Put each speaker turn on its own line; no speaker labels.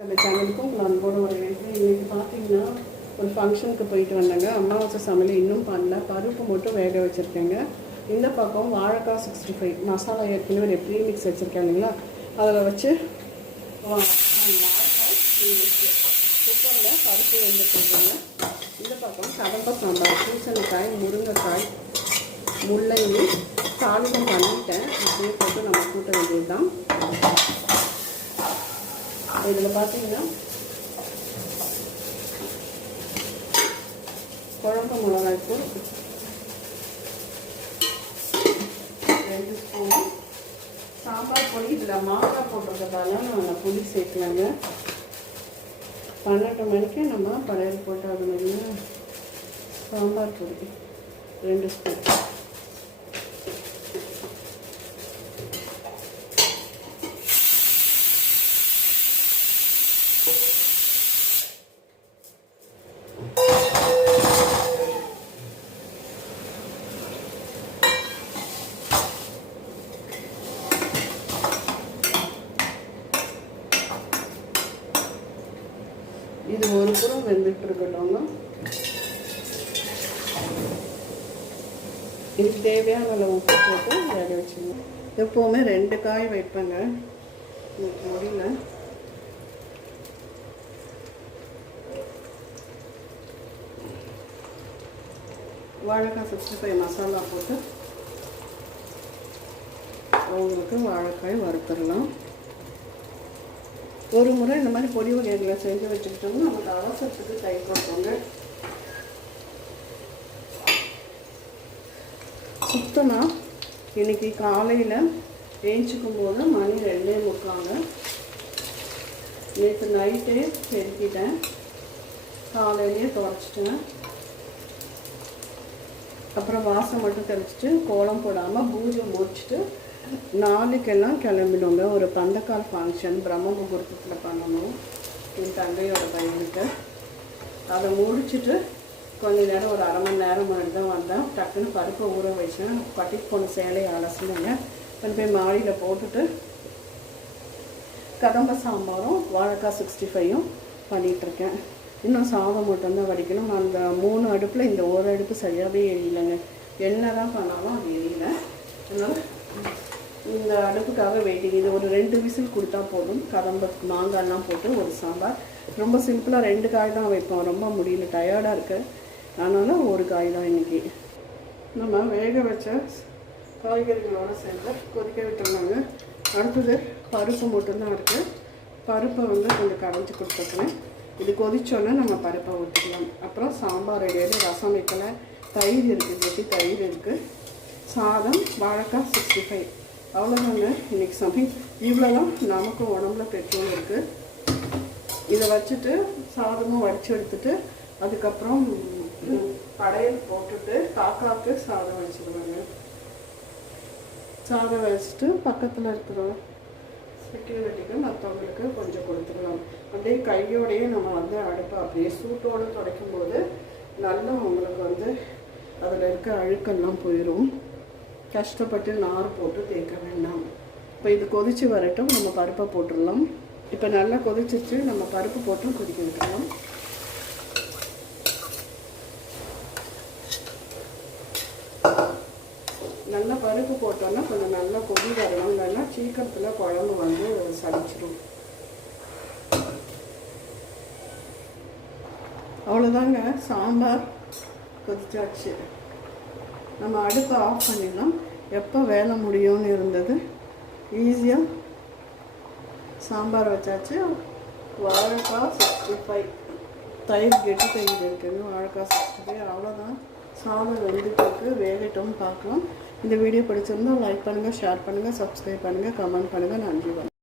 அந்த சேனலுக்கும் உங்களை அன்போடு வரவேற்கிறேன் இன்றைக்கி பார்த்தீங்கன்னா ஒரு ஃபங்க்ஷனுக்கு போயிட்டு வந்தாங்க. அமாவாசை சமையல் இன்னும் பண்ணல. பருப்பு மட்டும் வேக வச்சுருக்கேங்க. இந்த பக்கம் வாழைக்காய் சிக்ஸ்டி ஃபைவ் மசாலா ஏற்கனவே ஒரு ப்ரீமிக்ஸ் வச்சுருக்கேன் இல்லைங்களா? அதில் வச்சு வாழைக்காய் குக்கரில் பருப்பு வெந்துட்டுருக்கேங்க இந்த பக்கம் கடம்ப சாம்பார் பூசணிக்காய் முருங்கைக்காய் முள்ளங்கி தாளிதம் பண்ணிட்டேன். அப்படியே போட்டு நம்ம கூட்ட வேண்டியது தான் இதில் பார்த்தீங்கன்னா குழம்பு மிளகாய்த்தூள் ரெண்டு ஸ்பூன் சாம்பார் பொடி இதில் மாங்காய் போட்டிருக்கிறதால நான் புளி சேர்க்கலாங்க. பன்னெண்டு மணிக்கு நம்ம பழைய போட்டு அது சாம்பார் பொடி ரெண்டு ஸ்பூன் இது ஒரு புறம் வெந்துட்டு இருக்கட்டும் இது தேவையான அளவு உப்பு போட்டு வேக வச்சுங்க எப்போவுமே ரெண்டு காய் வைப்பேங்க. எனக்கு முடியல. வாழைக்காய் சிக்ஸ்டி ஃபைவ் மசாலா போட்டு அவங்களுக்கு வாழைக்காய் வறுத்துடலாம். ஒரு முறை இந்த மாதிரி பொடி வகைகளை செஞ்சு வச்சுக்கிட்டோம்னா நமக்கு அவசரத்துக்கு கை கொடுப்போங்க சுத்தமாக இன்னைக்கு காலையில் ஏஞ்சிக்கும் போது மணி ரெண்டே முக்காங்க நேற்று நைட்டே செருக்கிட்டேன் காலையிலேயே துடைச்சிட்டேன். அப்புறம் வாசம் மட்டும் தெளிச்சிட்டு கோலம் போடாமல் பூஜை முடிச்சுட்டு நாளைக்கெல்லாம் கிளம்பிடுங்க ஒரு பந்தக்கால் ஃபங்க்ஷன் பிரம்ம முகூர்த்தத்தில் பண்ணணும். என் தங்கையோட பையனுக்கு. அதை முடிச்சுட்டு கொஞ்ச நேரம் ஒரு அரை மணி நேரம் முன்னாடி தான் வந்தேன். டக்குன்னு பருப்பை ஊற வச்சேன். பட்டிக்கு போன சேலையை அலசினேங்க. கொண்டு போய் மாடியில் போட்டுட்டு கதம்ப சாம்பாரும் வாழைக்காய் சிக்ஸ்டி ஃபைவும் பண்ணிகிட்ருக்கேன் இன்னும் சாதம் மட்டும்தான் வடிக்கணும். அந்த மூணு அடுப்பில் இந்த ஒரு அடுப்பு சரியாகவே எரியலைங்க. என்ன தான் பண்ணாலும் அது எரியலை. அதனால் இந்த அடுப்புக்காக வெயிட்டிங் இது ஒரு ரெண்டு விசில் கொடுத்தா போதும். கதம்ப மாங்காய்லாம் போட்டு ஒரு சாம்பார். ரொம்ப சிம்பிளாக ரெண்டு காய் தான் வைப்போம். ரொம்ப முடியல. டயர்டாக இருக்கு. அதனால் ஒரு காய் தான் இன்றைக்கி நம்ம வேக வச்ச காய்கறிகளோடு சேர்ந்து கொதிக்க விட்டுருந்தாங்க அடுத்தது பருப்பு மட்டும்தான் இருக்குது பருப்பை வந்து கொஞ்சம் கரைஞ்சி கொடுத்துருக்கேன். இது கொதிச்சோன்னே நம்ம பருப்பை ஊற்றிக்கலாம் அப்புறம் சாம்பார் ரெடியாக ரசம் வைக்கலை. தயிர் இருக்குது வெட்டி தயிர் இருக்குது சாதம் வாழைக்காய் சிக்ஸ்டி ஃபைவ் அவ்வளோதாங்க இன்னைக்கு சமையல் இவ்வளோதான் நமக்கும் உடம்புல பெட்ரோல் இருக்குது இதை வச்சுட்டு சாதமும் வடித்து எடுத்துட்டு அதுக்கப்புறம் படையல் போட்டுட்டு காக்காவுக்கு சாதம் வச்சுருவாங்க சாதம் வச்சுட்டு பக்கத்தில் இருக்கிற செக்யூரிட்டிக்கு மற்றவங்களுக்கு கொஞ்சம் கொடுத்துடலாம் அப்படியே கையோடையே நம்ம வந்து அடுப்பை அப்படியே சூட்டோடு துடைக்கும் போது நல்லா உங்களுக்கு வந்து அதில் இருக்க அழுக்கெல்லாம் போயிடும் கஷ்டப்பட்டு நார் போட்டு தேய்க்க வேண்டாம். இப்போ இது கொதித்து வரட்டும் நம்ம பருப்பை போட்டுடலாம். இப்போ நல்லா கொதிச்சிச்சு நம்ம பருப்பு போட்டு கொதிக்க விட்டுடலாம் நல்லா பருப்பு போட்டோன்னா கொஞ்சம் நல்லா கொதி வரணும். இல்லைன்னா சீக்கிரத்தில் குழம்பு வந்து சளிச்சிடும் அவ்வளோதாங்க சாம்பார் கொதிச்சாச்சு. நம்ம அடுப்பை ஆஃப் பண்ணிடலாம் எப்போ வேலை முடியும்னு இருந்தது? ஈஸியாக சாம்பார் வச்சாச்சு. வாழைக்காய் சிக்ஸ்டி ஃபைவ் தயிர் கெட்டி தயிர் இருக்குது வாழைக்காய் சிக்ஸ்டி ஃபைவ் அவ்வளோதான் சாதம் வெந்துட்டு வேகட்டும் பார்க்கலாம். இந்த வீடியோ பிடிச்சிருந்தால் லைக் பண்ணுங்கள் ஷேர் பண்ணுங்கள் சப்ஸ்கிரைப் பண்ணுங்கள் கமெண்ட் பண்ணுங்கள் நன்றி வணக்கம்.